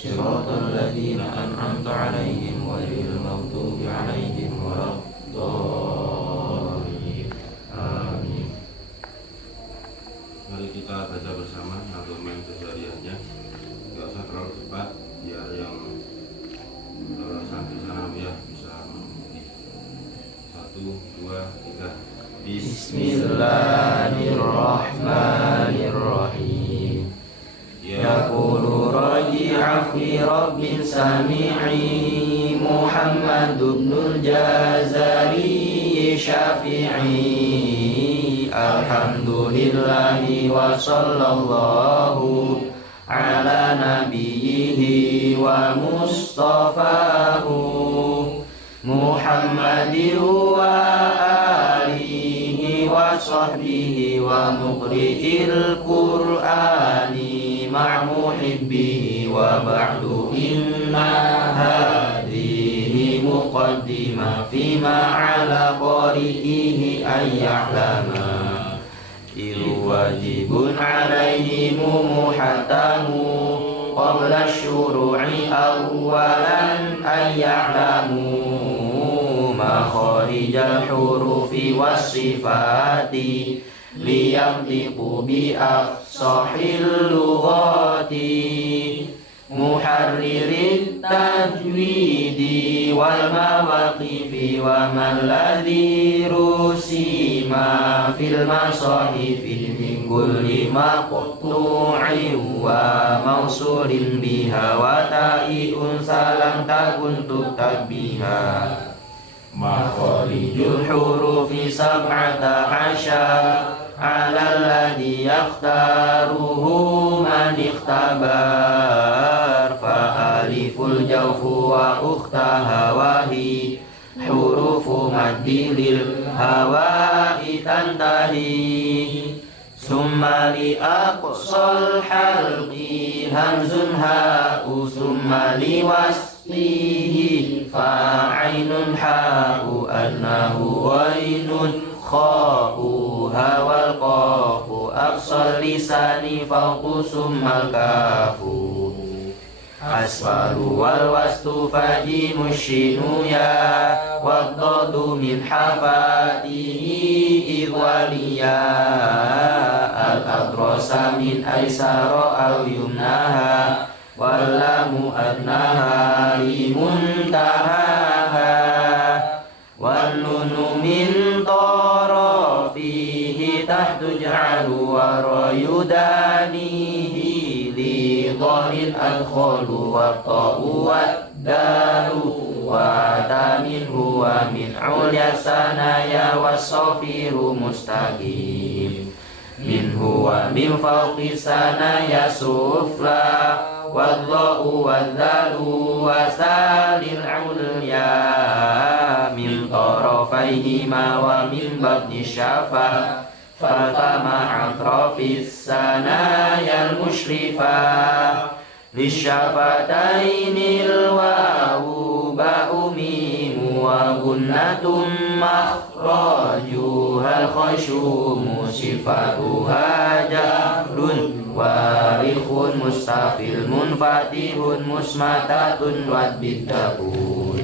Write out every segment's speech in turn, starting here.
صراط الذين أنعمت عليهم غير المغضوب عليهم ولا الضالين آمين. Mari kita baca bersama argumen kesehariannya. Tidak usah terlalu cepat biar yang santri sanawiyah bisa mengikuti. 1, 2, 3. Bismillahirrahmanirrahim. Yaqulu raji'a fi rabbin sami'i Muhammad ibnul Jazari Syafi'i. Alhamdulillahi wa sallallahu ala nabiyyihi wa mustafahu Muhammadin wa alihi wa sahbihi wa muqri'il Qur'ani ma' muhibbihi wa ba'du inna hadhihi muqaddimah fima ala qari'ihi ayya'lama wajibun alaihimu muhatamu qabla syuru'i awalan ayya'lamu makharijal hurufi wassifati liyamtiqu bi afsahil lughati muharririt tajwidi wal mawaqifi wa man ladhi rusima fil masahifi min kulli maqtu'i wa mausulin biha wa ta'i'un salam takun tuktab biha makharijul hurufi sab'ata asyar ala alladhi yakhtaruhu man ikhtabar fa aliful jawfu wa ukhtaha wahi hurufu maddilil hawa'i tantahi summa li aqsal halqi hamzun ha'u summa li waslihi fa'ainun ha'u annahu wainun kha'u hawal qafu aqsal lisani fawqu summal kafu asfalu wal wastu faji mushinu ya waddadu min hafatihi idwaliya al adrasa min aisara al yumnaha wallamu adnaha limuntahaha wan nunu min tarafihi tahtuj'alu wa rayudanihi li dharin adkhalu wa ta'u wa dalu wa taminhu wa min ulya sanaya wa safiru mustaqim minhu wa min fawqi sanaya sufla wadha'u wadhalu wa salil ulya min tarafayhima wa min batni syafa fatama atrafis sanayal mushrifa lisyafatainil wawu ba'u mimu wa gunnatum makhrajuhal khashumu sifatuha jahrun warikhun mustafil munfatihun musmatatun wadbidahun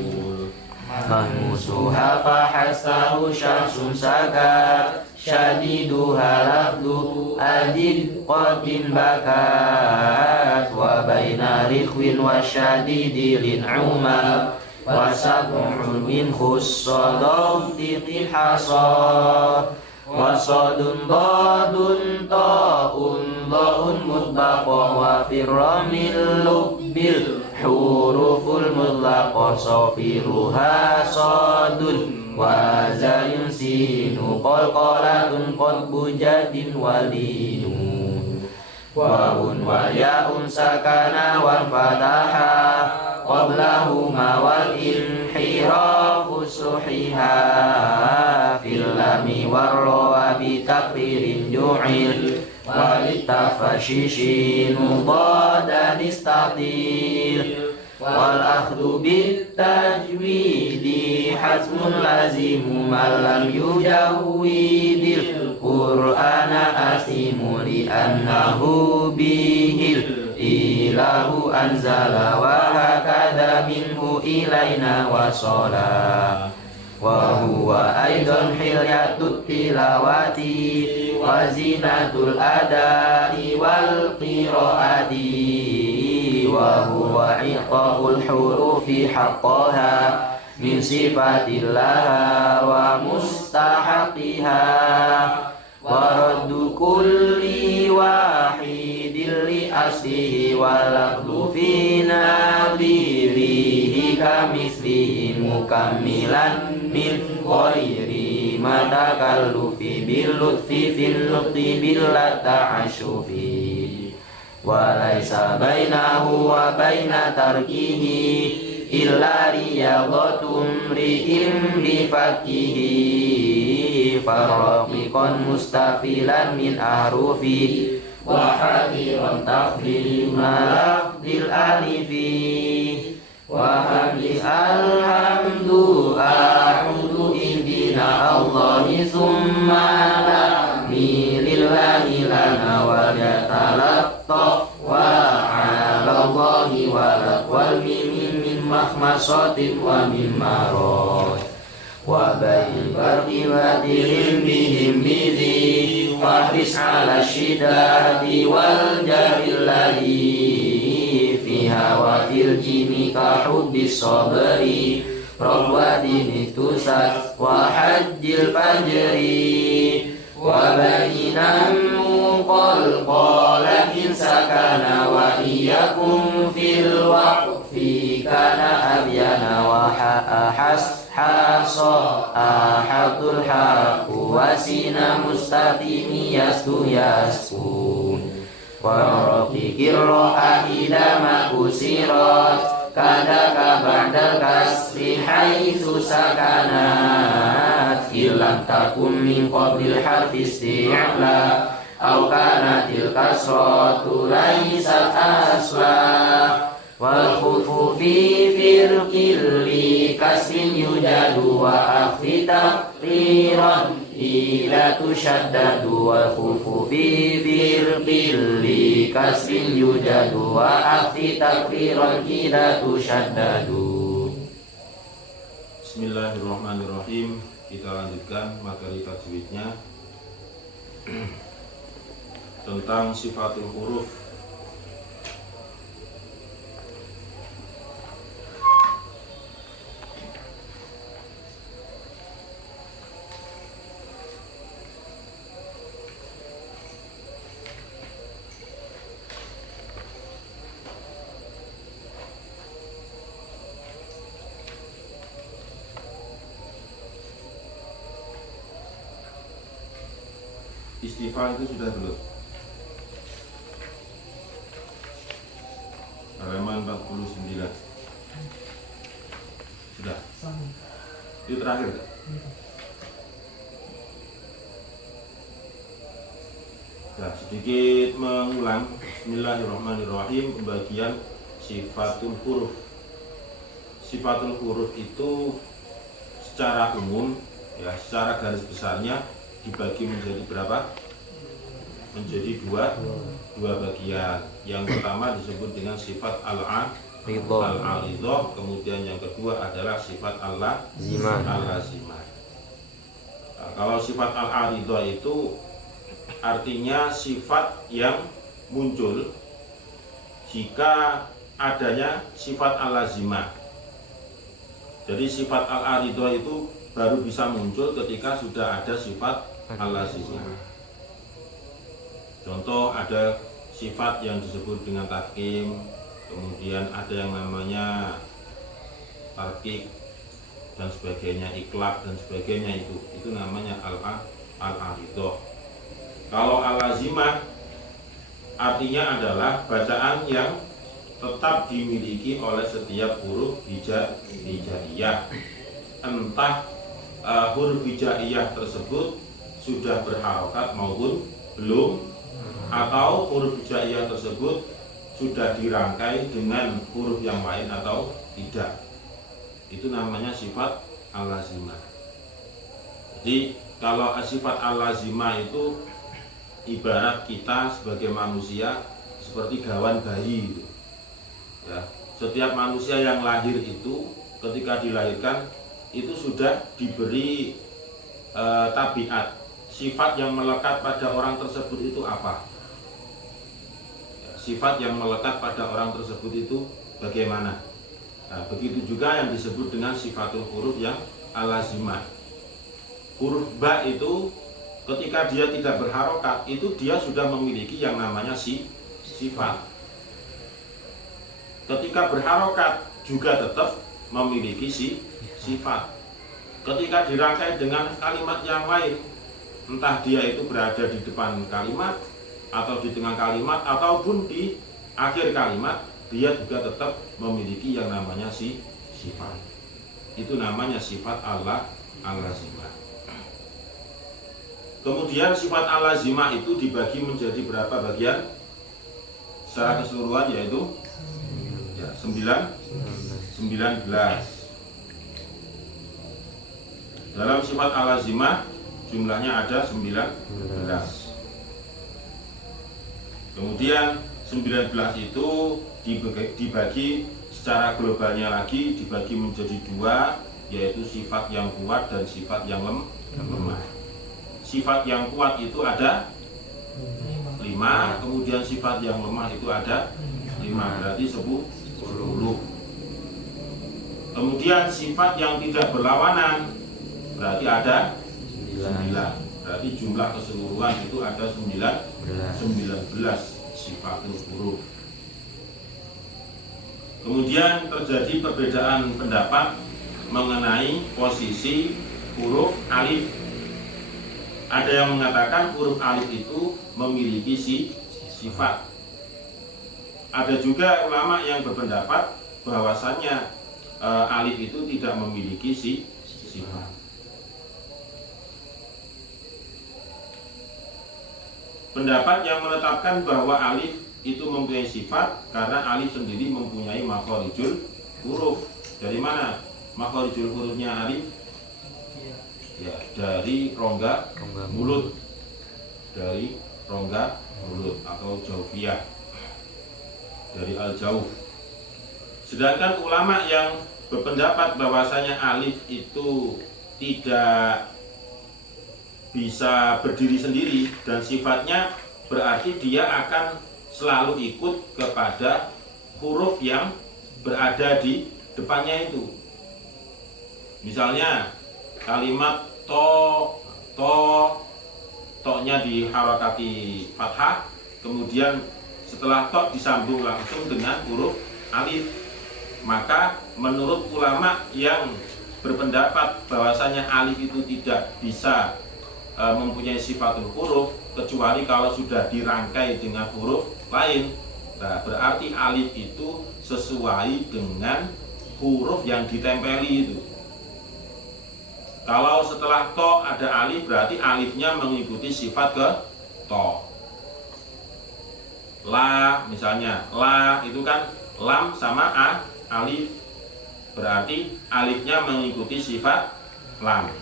mahmusuha fahasahu syamsun sakat syadiduha lafdu adid qatin bakat wa baina rikhwin wa syadidilin umar wa sab'un min khussadau tiqil hasar wa sadun dadun ta'un da'un mutbaqa wa firramil lubbil huruful mutlaqa safiruha sadun wa zayun sinu qalqalatun qadbu jadin walinu wa'un wa ya'un sakana wa fataha qablahuma wal inhirafu suhiha fil lami warra bi takririn ju'il walitafashishin mudadan istatir wal akhdhu bit tajwidi hasmun lazimu man lam yujawwidil qur'ana asimu li annahu bihil ilahu anzala wa hakadha minhu ilaina wasala wa huwa aidan hilyatut tilawati wa zinatul adai wal qiraati wa huwa iqaul hurufi haqqaha min sifatillah wa mustahaqiha wa raddu kulli wahidin li aslihi wa lafdu fi nadhirihi kamislihi mukammilan min ghairi matakallufi bil lutfi fil lutfi bil ta'ashufi wa laisa bainahu wa baina tarkihi illa riyadatum ri'im bifakihi farraqiqan mustafilan min ahrufi wa hadiran taqdima lafdil alifi wa hamdi alhamdu a'udu ihdina Allahi summa lami lillahi lana wa yatalattaf wa ala Allahi wal mimin mahmasatin wa min marad wa bayin barqi wa dirim bihim bizi fahris ala syidati wal jahilladi fiha wa fil jini ka hubbis sabri rawwadini tusas wa hajjil fajri wa bayinan muqalqalakin sakana wa iyakum fil waqfi kana abyana wa ahas hasa ahadul haqu wasina mustaqimi yastu wa raqiqir ra'ida ma usirat kadaka ba'dal kasri haitsu sakanat ilam takum min qablil harfi isti'la aw kanatil kasratu laysat asla wal khufu fi firqil li kasrin yujadu wa akhfi taqriran ila tushaddadu wal khufu fi firqil li kasrin yujadu wa akhfi taqriran ila tushaddadu. Bismillahirrahmanirrahim. Kita lanjutkan materi tajwidnya tentang sifatul huruf. Istifal itu sudah belum? Halaman 49 sudah? Itu terakhir kan? Nah, sedikit mengulang. Bismillahirrahmanirrahim. Pembagian sifatul huruf. Sifatul huruf itu secara umum, ya, secara garis besarnya dibagi menjadi berapa? Menjadi dua bagian. Yang pertama disebut dengan sifat al-'aridhah, kemudian yang kedua adalah sifat al-lazimah. Nah, kalau sifat al-'aridhah itu artinya sifat yang muncul jika adanya sifat al-lazimah. Jadi sifat al-'aridhah itu baru bisa muncul ketika sudah ada sifat al-lazimah. Contoh, ada sifat yang disebut dengan tafkhim, kemudian ada yang namanya tarkik dan sebagainya, iklaq dan sebagainya, itu namanya al-'aridhah. Kalau al-lazimah artinya adalah bacaan yang tetap dimiliki oleh setiap huruf hijaiyah, entah huruf hijaiyah tersebut sudah berharokat maupun belum, atau huruf hijaiyah tersebut sudah dirangkai dengan huruf yang lain atau tidak. Itu namanya sifat al-lazimah. Jadi kalau sifat al-lazimah itu ibarat kita sebagai manusia seperti gawan bayi gitu. Ya, setiap manusia yang lahir itu ketika dilahirkan itu sudah diberi tabiat, sifat yang melekat pada orang tersebut itu apa? Ya, sifat yang melekat pada orang tersebut itu bagaimana? Nah, begitu juga yang disebut dengan sifatul huruf yang al-lazimah. Huruf ba itu ketika dia tidak berharokat itu dia sudah memiliki yang namanya sifat. Ketika berharokat juga tetap memiliki sifat. Ketika dirangkai dengan kalimat yang lain, entah dia itu berada di depan kalimat atau di tengah kalimat ataupun di akhir kalimat, dia juga tetap memiliki yang namanya sifat. Itu namanya sifat al-lazimah. Kemudian sifat al-lazimah itu dibagi menjadi berapa bagian? Secara keseluruhan yaitu ya, 19. Dalam sifat al-lazimah jumlahnya ada 19. Kemudian 19 itu dibagi secara globalnya lagi, dibagi menjadi dua, yaitu sifat yang kuat dan sifat yang lemah. Sifat yang kuat itu ada 5, kemudian sifat yang lemah itu ada 5, berarti 10. Kemudian sifat yang tidak berlawanan berarti ada 9. Berarti jumlah keseluruhan itu ada 19 sifatul huruf. Kemudian terjadi perbedaan pendapat mengenai posisi huruf alif. Ada yang mengatakan huruf alif itu memiliki sifat. Ada juga ulama yang berpendapat bahwasannya alif itu tidak memiliki sifat. Pendapat yang menetapkan bahwa alif itu mempunyai sifat karena alif sendiri mempunyai makhorijul huruf. Dari mana makhorijul hurufnya alif? Ya, dari rongga mulut. Dari rongga mulut atau jaufiyah. Dari al-jauf. Sedangkan ulama yang berpendapat bahwasanya alif itu tidak bisa berdiri sendiri dan sifatnya berarti dia akan selalu ikut kepada huruf yang berada di depannya itu. Misalnya kalimat to-nya diharakati fathah, kemudian setelah to disambung langsung dengan huruf alif. Maka menurut ulama yang berpendapat bahwasanya alif itu tidak bisa mempunyai sifatul huruf kecuali kalau sudah dirangkai dengan huruf lain. Nah, berarti alif itu sesuai dengan huruf yang ditempeli itu. Kalau setelah to ada alif berarti alifnya mengikuti sifat ke to. La misalnya, la itu kan lam sama alif. Berarti alifnya mengikuti sifat lam.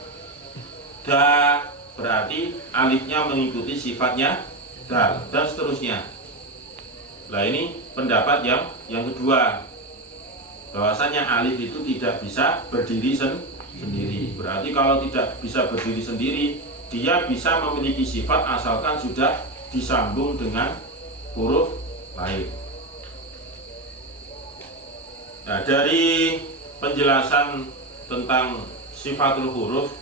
Da berarti alifnya mengikuti sifatnya dal dan seterusnya. Nah, ini pendapat yang kedua, bahwasanya alif itu tidak bisa berdiri sendiri. Berarti kalau tidak bisa berdiri sendiri, dia bisa memiliki sifat asalkan sudah disambung dengan huruf lain. Nah, dari penjelasan tentang sifatul huruf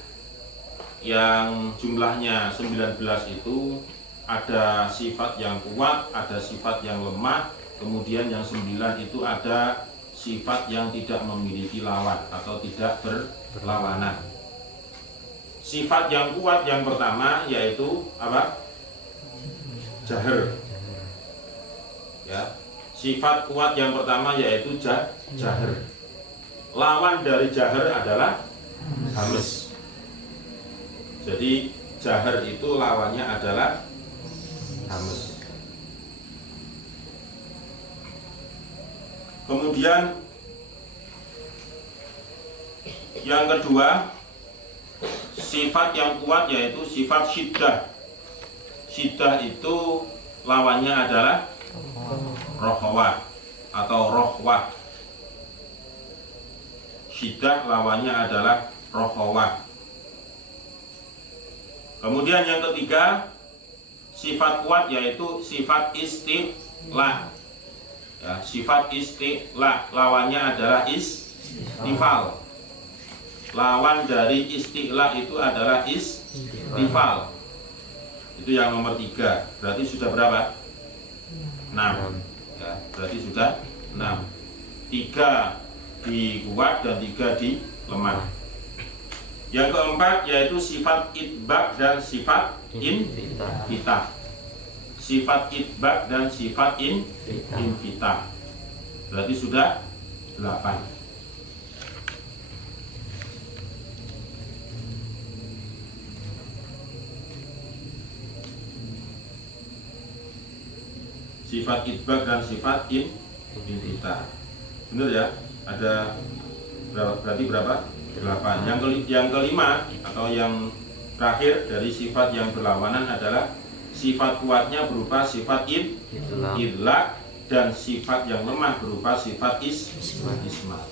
yang jumlahnya 19 itu ada sifat yang kuat, ada sifat yang lemah, kemudian yang 9 itu ada sifat yang tidak memiliki lawan atau tidak berlawanan. Sifat yang kuat yang pertama yaitu apa? Jahar. Ya. Sifat kuat yang pertama yaitu jahar. Lawan dari jahar adalah hamas. Jadi jahar itu lawannya adalah hamas. Kemudian yang kedua, sifat yang kuat yaitu sifat syiddah. Syiddah itu lawannya adalah rokhawah atau rokhwah. Syiddah lawannya adalah rokhawah. Kemudian yang ketiga, sifat kuat yaitu sifat isti'la. Ya, sifat isti'la lawannya adalah istifal. Lawan dari isti'la itu adalah istifal. Itu yang nomor 3. Berarti sudah berapa? 6. Ya, berarti sudah 6. 3 di kuat dan 3 di lemah. Yang keempat yaitu sifat itbaq dan sifat infitah. Sifat itbaq dan sifat infitah. Berarti sudah 8. Sifat itbaq dan sifat infitah. Benar ya? Ada berapa? Berarti berapa? 8. Yang kelima atau yang terakhir dari sifat yang berlawanan adalah sifat kuatnya berupa sifat idlaq dan sifat yang lemah berupa sifat ismat.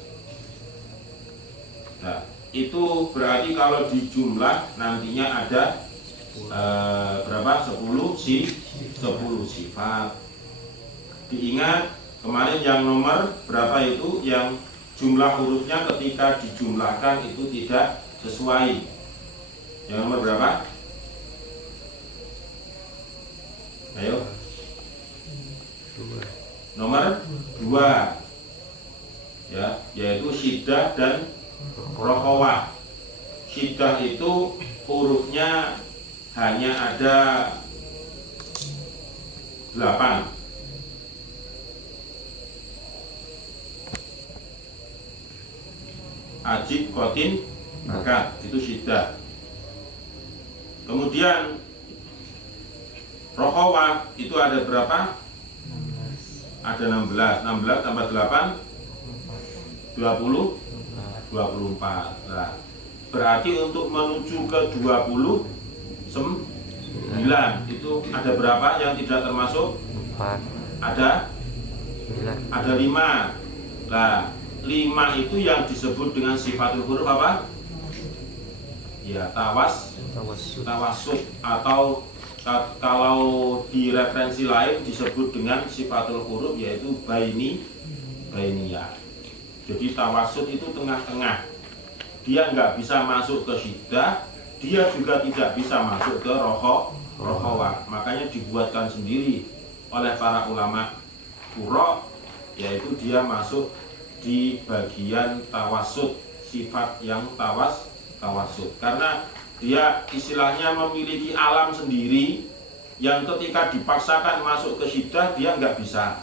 Nah, itu berarti kalau dijumlah nantinya ada berapa? 10 sifat. Diingat kemarin yang nomor berapa itu yang jumlah hurufnya ketika dijumlahkan itu tidak sesuai. Yang nomor berapa? Ayo. Nomor 2. Ya, yaitu syiddah dan rokhawah. Syiddah itu hurufnya hanya ada 8. Ajib, kotin, bakat, itu syiddah. Kemudian rokhawah itu ada berapa? Ada 16. 16 tambah 8 24. Nah, berarti untuk menuju ke 29 itu ada berapa yang tidak termasuk? 4. Ada 5. Nah, 5 itu yang disebut dengan sifatul huruf apa? Ya, tawasud atau kalau di referensi lain disebut dengan sifatul huruf yaitu bainiyah. Jadi tawasud itu tengah-tengah. Dia nggak bisa masuk ke syiddah, dia juga tidak bisa masuk ke rokhawah. Makanya dibuatkan sendiri oleh para ulama qurra, yaitu dia masuk di bagian tawasud, sifat yang tawasud, karena dia istilahnya memiliki alam sendiri yang ketika dipaksakan masuk ke syiddah dia nggak bisa.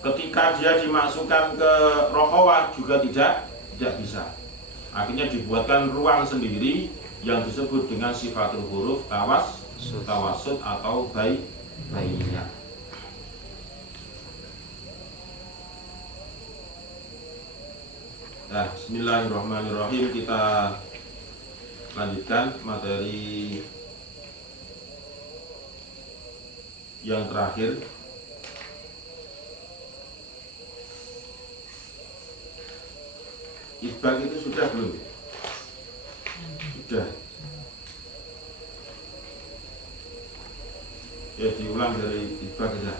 Ketika dia dimasukkan ke rokhawah juga tidak bisa. Akhirnya dibuatkan ruang sendiri yang disebut dengan sifatul huruf tawasud atau bainiyah. Nah, bismillahirrahmanirrahim, kita lanjutkan materi yang terakhir. Itbaq itu sudah belum? Sudah. Ya, diulang dari itbaq saja.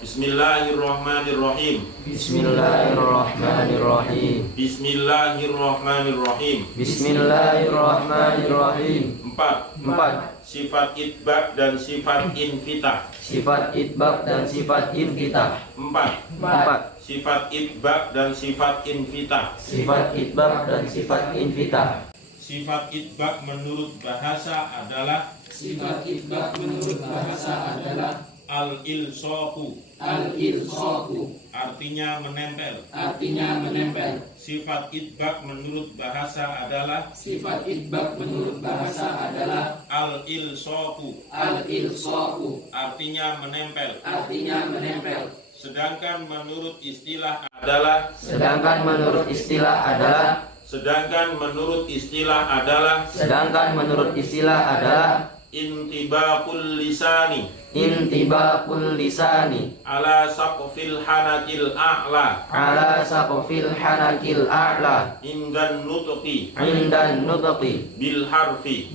Bismillahirrahmanirrahim. Bismillahirrahmanirrahim. Bismillahirrahmanirrahim. Bismillahirrahmanirrahim. 4. Sifat itbaq dan sifat infitah. Sifat itbaq dan sifat infitah. 4. Sifat itbaq dan sifat infitah. Sifat itbaq dan sifat infitah. Sifat itbaq menurut bahasa adalah al-ilsaqu. Artinya menempel. Sifat itbaq menurut bahasa adalah al-ilsaqu. Artinya menempel. Sedangkan menurut istilah adalah intibaqul lisani intibaqul lisani ala saqfil hanakil a'la ala saqfil hanakil a'la indan nutqi indan nutqi bil harfi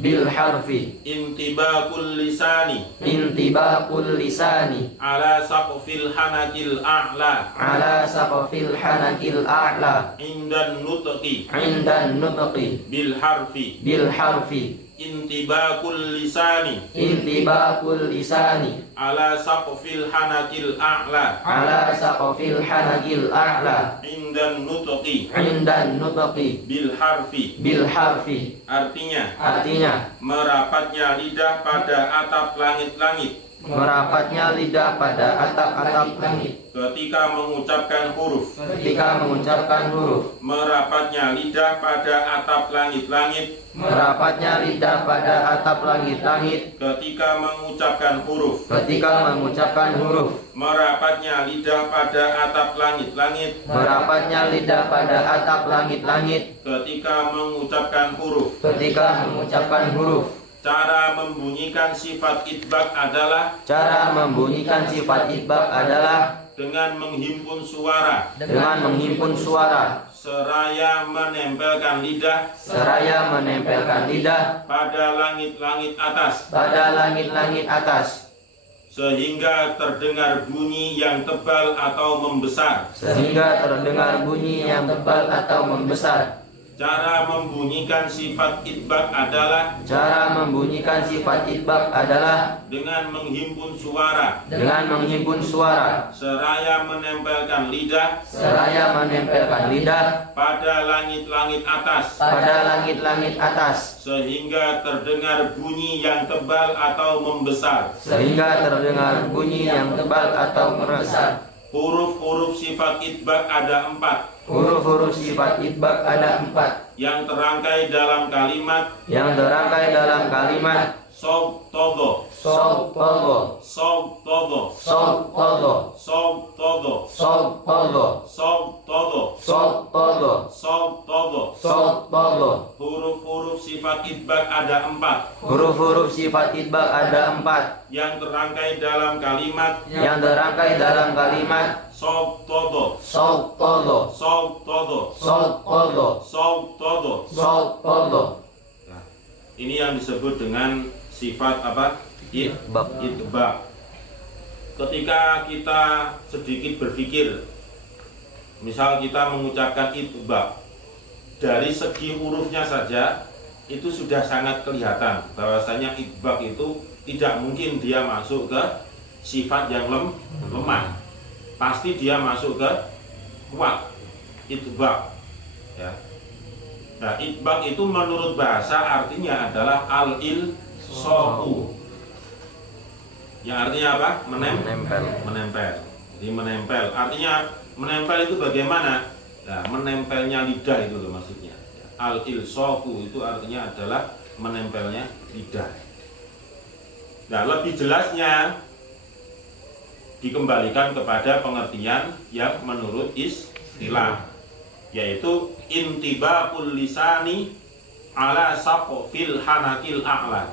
intibaqul lisani intibaqul lisani ala saqfil hanakil a'la ala saqfil hanakil a'la indan nutqi bil harfi intibaqul lisani ala saqfil hanakil a'la indan nutqi bil harfi artinya merapatnya lidah pada atap langit-langit ketika mengucapkan huruf merapatnya lidah pada atap langit-langit ketika mengucapkan huruf merapatnya lidah pada atap langit-langit ketika mengucapkan huruf. Cara membunyikan sifat itbaq adalah dengan menghimpun suara seraya menempelkan lidah pada langit-langit atas sehingga terdengar bunyi yang tebal atau membesar. Cara membunyikan sifat itbaq adalah dengan menghimpun suara seraya menempelkan lidah pada langit-langit atas sehingga terdengar bunyi yang tebal atau membesar. Huruf-huruf sifat itbaq ada 4 yang terangkai dalam kalimat sob todo huruf-huruf sifat itbaq ada 4 yang terangkai dalam kalimat sob todo. Nah, ini yang disebut dengan sifat apa? Itbaq. Ketika kita sedikit berpikir, misal kita mengucapkan itbaq, dari segi hurufnya saja itu sudah sangat kelihatan bahwasanya itbaq itu tidak mungkin dia masuk ke sifat yang lemah. Pasti dia masuk ke kuat. Itbaq, ya. Nah, itbaq itu menurut bahasa artinya adalah al-ilsaqu, yang artinya apa? Menempel. Jadi menempel. Artinya menempel itu bagaimana? Nah, menempelnya lidah itu loh maksudnya. Al-ilsaqu itu artinya adalah menempelnya lidah. Nah, lebih jelasnya dikembalikan kepada pengertian yang menurut istilah, yaitu intibaqul lisani ala saqfil hanakil a'la.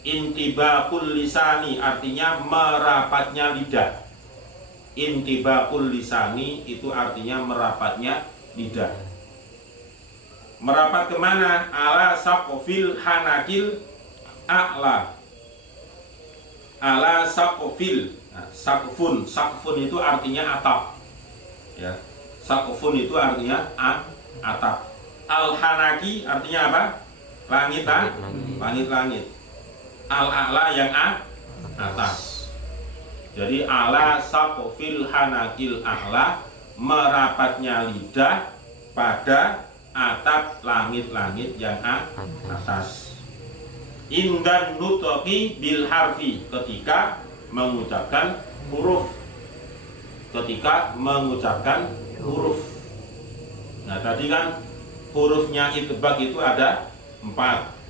Intibaqul lisani artinya merapatnya lidah. Intibaqul lisani itu artinya merapatnya lidah. Merapat kemana? Ala saqfil hanakil a'la. Ala saqfil. Nah, saqfun itu artinya atap, ya. Saqfun itu artinya atap. Al-hanaki artinya apa? Langit. Al-a'la yang atas. Jadi ala saqfil hanakil a'la, merapatnya lidah pada atap langit-langit yang atas. Indan nutqi bil harfi, ketika mengucapkan huruf. Nah, tadi kan hurufnya itbaq itu ada 4,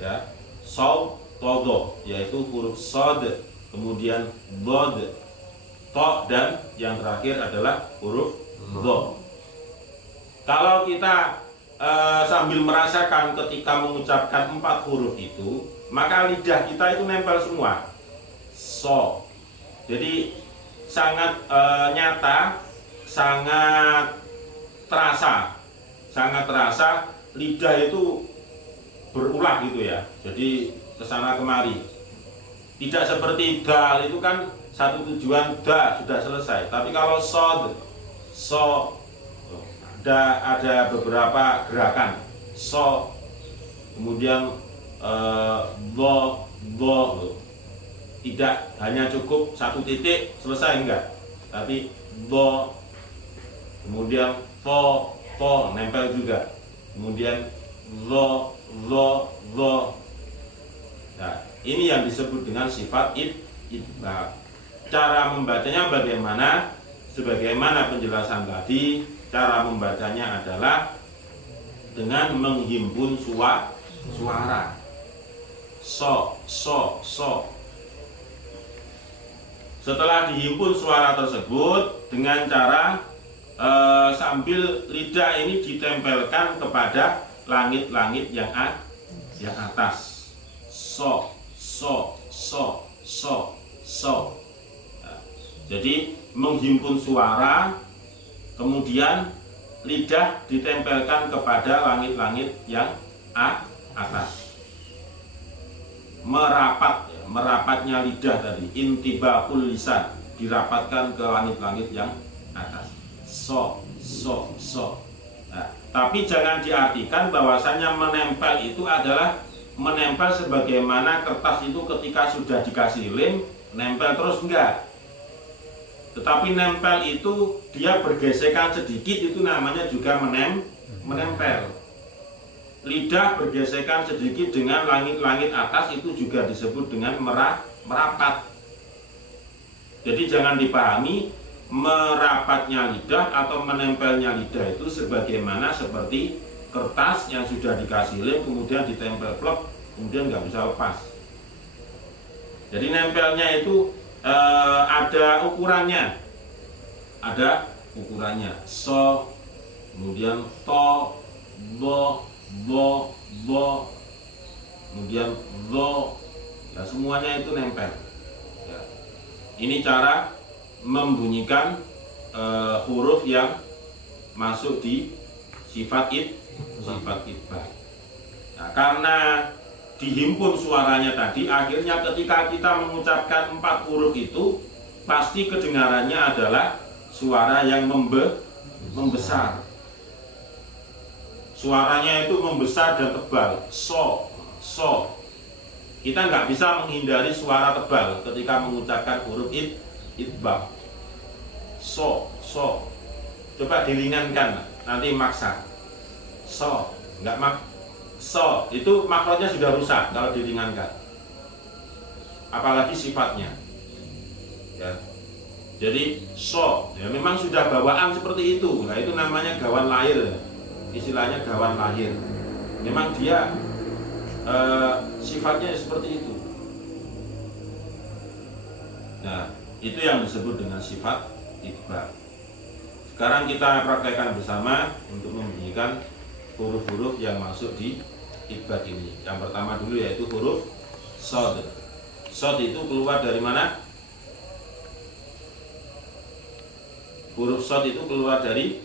ya. Saud, todo, yaitu huruf sod, kemudian dod, to, dan yang terakhir adalah huruf do. Kalau kita sambil merasakan ketika mengucapkan 4 huruf itu, maka lidah kita itu nempel semua. So. Jadi sangat nyata, sangat terasa lidah itu berulah gitu ya. Jadi kesana kemari. Tidak seperti dal itu kan satu tujuan da sudah selesai. Tapi kalau so ada beberapa gerakan. So, kemudian do. Tidak hanya cukup satu titik selesai, enggak. Tapi do, kemudian fo nempel juga. Kemudian lo. Nah, ini yang disebut dengan sifat itbaq. Cara membacanya bagaimana? Sebagaimana penjelasan tadi, cara membacanya adalah dengan menghimpun suara. So. Setelah dihimpun suara tersebut dengan cara sambil lidah ini ditempelkan kepada langit-langit yang atas. So. Nah, jadi menghimpun suara, kemudian lidah ditempelkan kepada langit-langit yang atas. Merapatnya lidah tadi, intibahul lisan, dirapatkan ke langit-langit yang atas. So. Nah, tapi jangan diartikan bahwasannya menempel itu adalah menempel sebagaimana kertas itu ketika sudah dikasih lem nempel terus, enggak. Tetapi nempel itu dia bergesekan sedikit, itu namanya juga menempel. Lidah bergesekan sedikit dengan langit-langit atas, itu juga disebut dengan merapat. Jadi jangan dipahami merapatnya lidah atau menempelnya lidah itu sebagaimana seperti kertas yang sudah dikasih lem kemudian ditempel plek, kemudian nggak bisa lepas. Jadi nempelnya itu ada ukurannya, so, kemudian to, bo, kemudian lo, ya semuanya itu nempel. Ya. Ini cara membunyikan huruf yang masuk di sifat itbaq. Nah, karena dihimpun suaranya tadi, akhirnya ketika kita mengucapkan 4 huruf itu pasti kedengarannya adalah suara yang membesar. Suaranya itu membesar dan tebal. So. Kita nggak bisa menghindari suara tebal ketika mengucapkan huruf itbaq. So. Coba diringankan, nanti maksa. So, so itu makrotnya sudah rusak kalau diringankan. Apalagi sifatnya. Ya. Jadi so, ya memang sudah bawaan seperti itu. Nah, itu namanya gawan lahir. Istilahnya gawan lahir. Memang dia sifatnya seperti itu. Nah, itu yang disebut dengan sifat itbaq. Sekarang kita praktekkan bersama untuk membunyikan huruf-huruf yang masuk di itbaq ini. Yang pertama dulu yaitu huruf shad. Shad itu keluar dari mana? Huruf shad itu keluar dari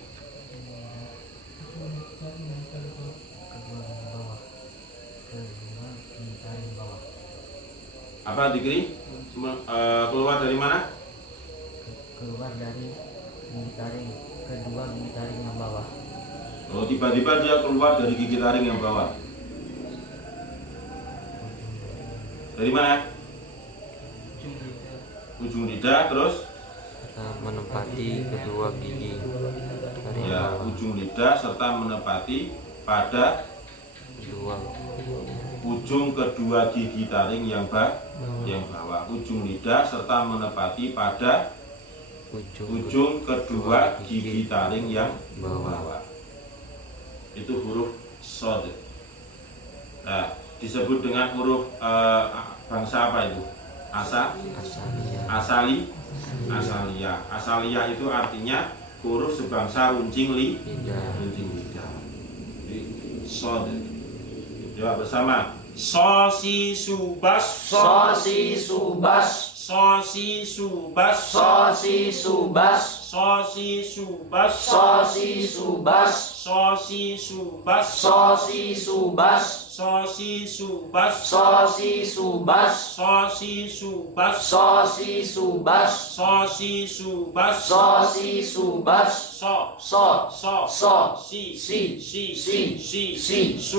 apa dikri? Keluar dari mana? Keluar dari gigi taring, kedua gigi taring yang bawah. Oh, tiba-tiba dia keluar dari gigi taring yang bawah. Dari mana? Ujung lidah, terus menempati kedua gigi taring ya, bawah. ujung lidah serta menempati pada ujung kedua gigi taring yang bawah. Ujung lidah serta menempati pada ujung kedua gigi taring yang bawah. Itu huruf shad. Nah, disebut dengan huruf bangsa apa itu? Asaliyah. Asaliyah itu artinya huruf sebangsa runcing lidah. Jadi Sod. Jawab bersama. Sosi subas. Sosi subas. Sosi subas. Sosi subas. Sosi subas. Sosi subas. Sosi subas. Sosi subas. Sosi subas. Sosi subas. Sosi subas. Sosi subas. Sosi subas. Sosi subas. So si bas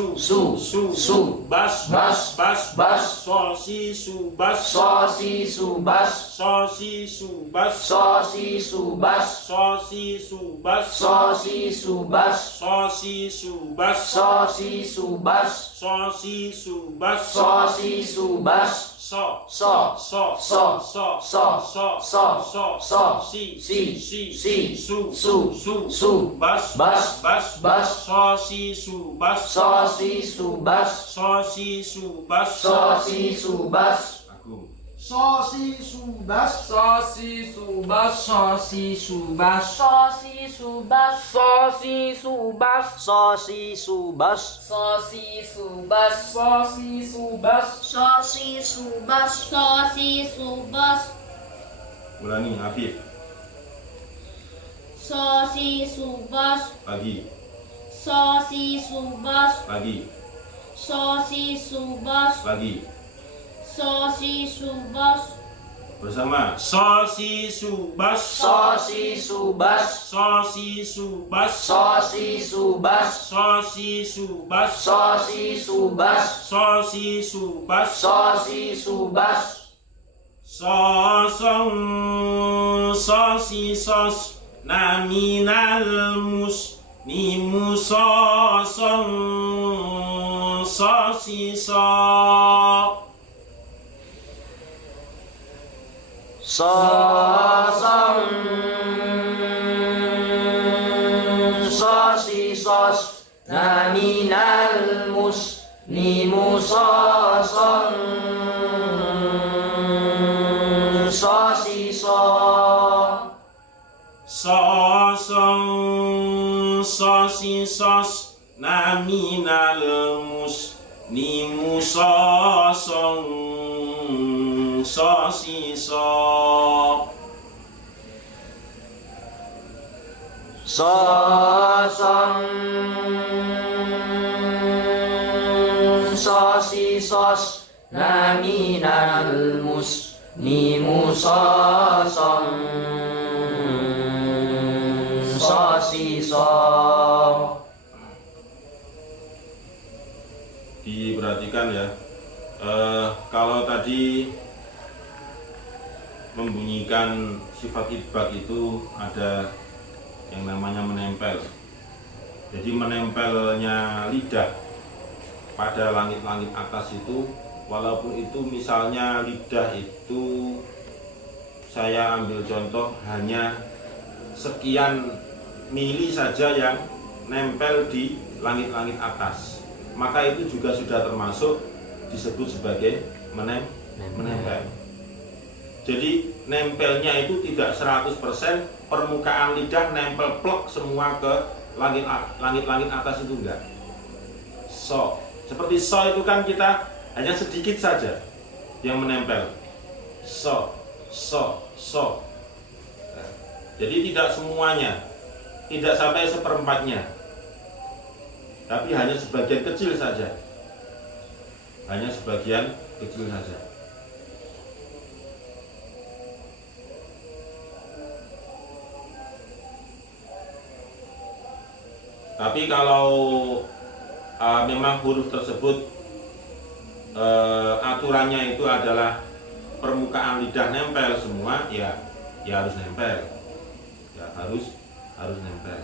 sosi subas. Sosi subas. Sosi subas. Sosi subas. Sosi subas. Sosi subas. Sosi subas. Sosi subas. Sosi subas. Sosi subas. So bas sosi subas. Sosi subas. Sosi subas. Sosi subas. Agung. Sosi subas. Sosi subas. Sosi subas. Sosi subas. Sosi subas. Sosi subas. Sosi subas. Sosi subas. Sosi subas. Sosi subas. Ulangi, Afif. Sosi subas. Lagi. Sosi subas. Lagi. Sosi subas. Lagi. Sosi subas. Bersama. Sosi subas. Sosi subas. Sosi subas. Sosi subas. Sosi subas. Sosi subas. Sosi subas. Sosi subas. Sosong sosi sos naminal mus nimu sosong sosi so. Sosong sosi sos naminal mus nimu sosong sosi so. Sosong sosi sos naminal mus nimu sosong sosi so. Sosong sosi sos naminal mus nimu sosong sosi so. Diperhatikan ya, kalau tadi membunyikan sifat idbak itu ada yang namanya menempel. Jadi menempelnya lidah pada langit-langit atas itu, walaupun itu misalnya lidah itu saya ambil contoh hanya sekian mili saja yang nempel di langit-langit atas, maka itu juga sudah termasuk disebut sebagai menempel. Jadi nempelnya itu tidak 100% permukaan lidah nempel plek semua ke langit-langit atas, itu enggak. So, seperti so itu kan kita hanya sedikit saja yang menempel. So. Nah, jadi tidak semuanya, tidak sampai seperempatnya, tapi hanya sebagian kecil saja. Hanya sebagian kecil saja. Tapi kalau memang huruf tersebut aturannya itu adalah permukaan lidah nempel semua, ya harus nempel, ya harus nempel.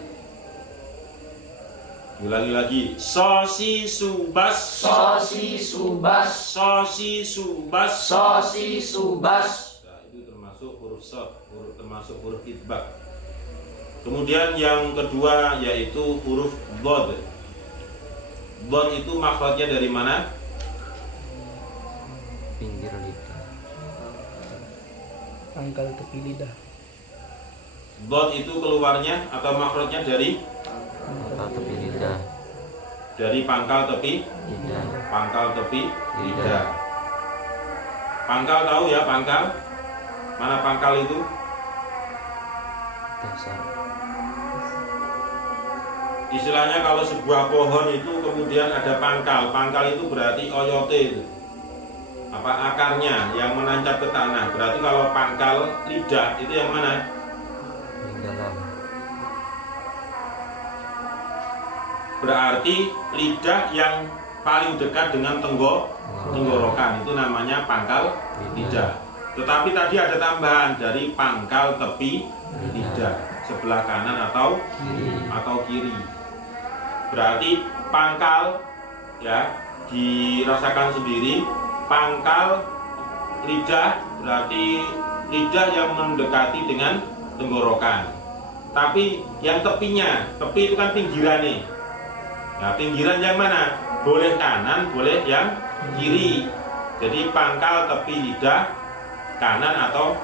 Ulangi lagi. Sosi subas. Sosi subas. Sosi subas. Sosi subas. Nah, itu termasuk huruf sod, termasuk huruf idbak. Kemudian yang kedua yaitu huruf dhad. Dhad itu makhrajnya dari mana? Pinggir lidah. Pangkal tepi lidah. Dhad itu keluarnya atau makhrajnya dari Pangkal tepi lidah. dari pangkal tepi lidah, pangkal tepi lidah, lidah. Pangkal tahu ya pangkal? Mana pangkal itu? dasar, Istilahnya kalau sebuah pohon itu kemudian ada pangkal. Pangkal itu berarti oyote itu. Apa akarnya yang menancap ke tanah. Berarti kalau pangkal lidah itu yang mana? yang dalam, Berarti lidah yang paling dekat dengan tenggorokan itu namanya pangkal lidah. Tetapi tadi ada tambahan dari pangkal tepi lidah, sebelah kanan atau kiri. Berarti pangkal ya dirasakan sendiri. Pangkal lidah berarti lidah yang mendekati dengan tenggorokan. Tapi yang tepinya, tepi itu kan pinggiran nih. Nah, pinggiran yang mana? Boleh kanan, boleh yang kiri. Jadi pangkal tepi lidah kanan atau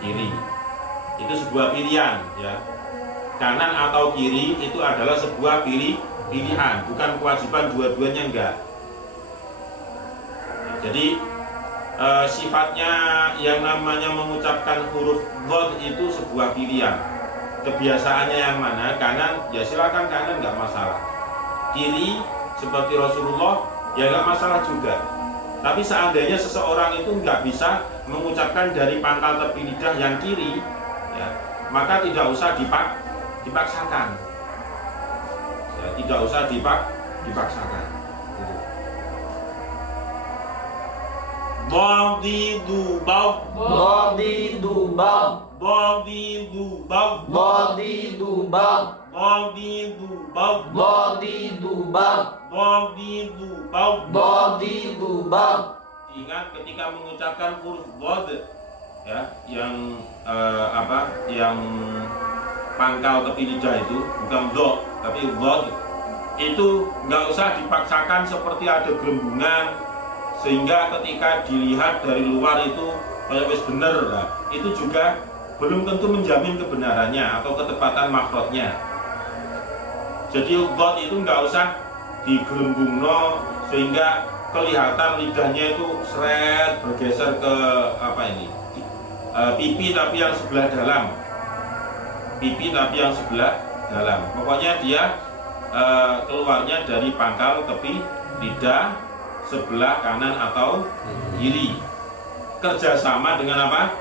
kiri. Itu sebuah pilihan ya. Kanan atau kiri itu adalah sebuah pilihan, bukan kewajiban dua-duanya, enggak. Jadi sifatnya yang namanya mengucapkan huruf dhad itu sebuah pilihan. Kebiasaannya yang mana? Kanan, ya silakan kanan, nggak masalah. Kiri seperti Rasulullah, ya nggak masalah juga. Tapi seandainya seseorang itu nggak bisa mengucapkan dari pangkal tepi lidah yang kiri, ya, maka tidak usah dipaksakan. Ya, tidak usah dipaksakan. Gitu. Badidu bab, Badidu bab, badidu bab, badidu bab, badidu bab, badidu bab, badidu bab. badidu bab. Ingat ketika mengucapkan huruf dhad ya, yang yang pangkal tepi lidah itu bukan dhad tapi dhad, itu nggak usah dipaksakan seperti ada gelembungan sehingga ketika dilihat dari luar itu kayak wis bener. Nah, itu juga belum tentu menjamin kebenarannya atau ketepatan makhrajnya. Jadi dhad itu nggak usah digelembungno sehingga kelihatan lidahnya itu seret bergeser ke pipi tapi yang sebelah dalam, pipi tapi yang sebelah dalam. Pokoknya dia keluarnya dari pangkal tepi lidah sebelah kanan atau kiri. Kerjasama dengan apa?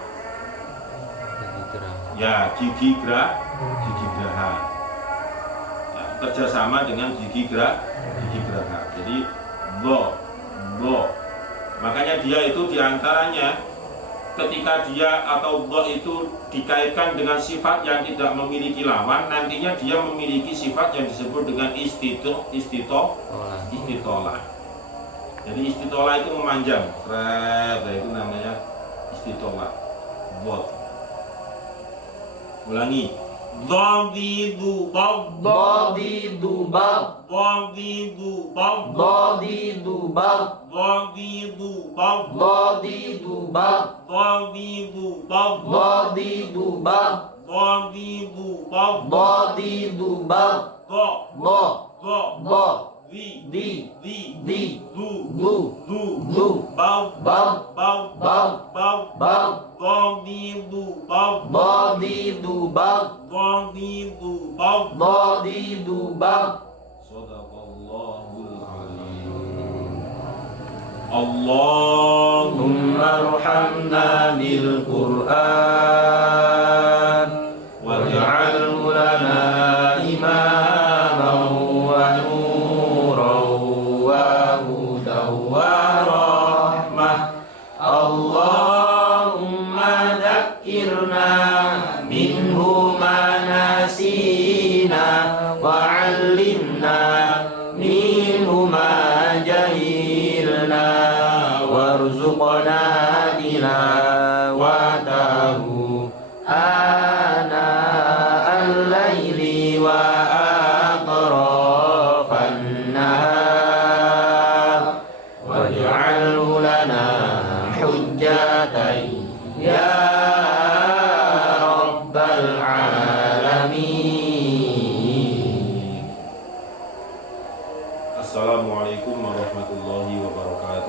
gigi gerah, Ya gigi geraha. Ya, kerjasama dengan gigi geraha. Jadi bo. Makanya dia itu diantaranya ketika dia atau bo itu dikaitkan dengan sifat yang tidak memiliki lawan, nantinya dia memiliki sifat yang disebut dengan istitolah. Jadi istitolah itu memanjang, itu namanya istitolah. Bo. Ulangi. Badidu bab, Badidu bab, badidu bab, badidu bab, badidu bab, badidu bab, badidu bab, badidu bab, badidu bab, badidu bab. do, Bo, do, bo, di, di, di, du, du, du, bau, bab, bau, bab, bau, bab, badidu bab, badidu bab, badidu bab. badidu bab. Shadaqallahul alim. Allahumma arhamna bil Qur'an waj'alhu lana imaman wa nuran wa hudan wa rahmah. Allahumma dzakkirna minhu ma nasina wa 'allimna minhu ma jahilna warzuqna tilawatahu ana al-laili wa atrafan nahar waj'alhu lana hujjatan ya rabbal alamin. Assalamualaikum warahmatullahi wabarakatuh.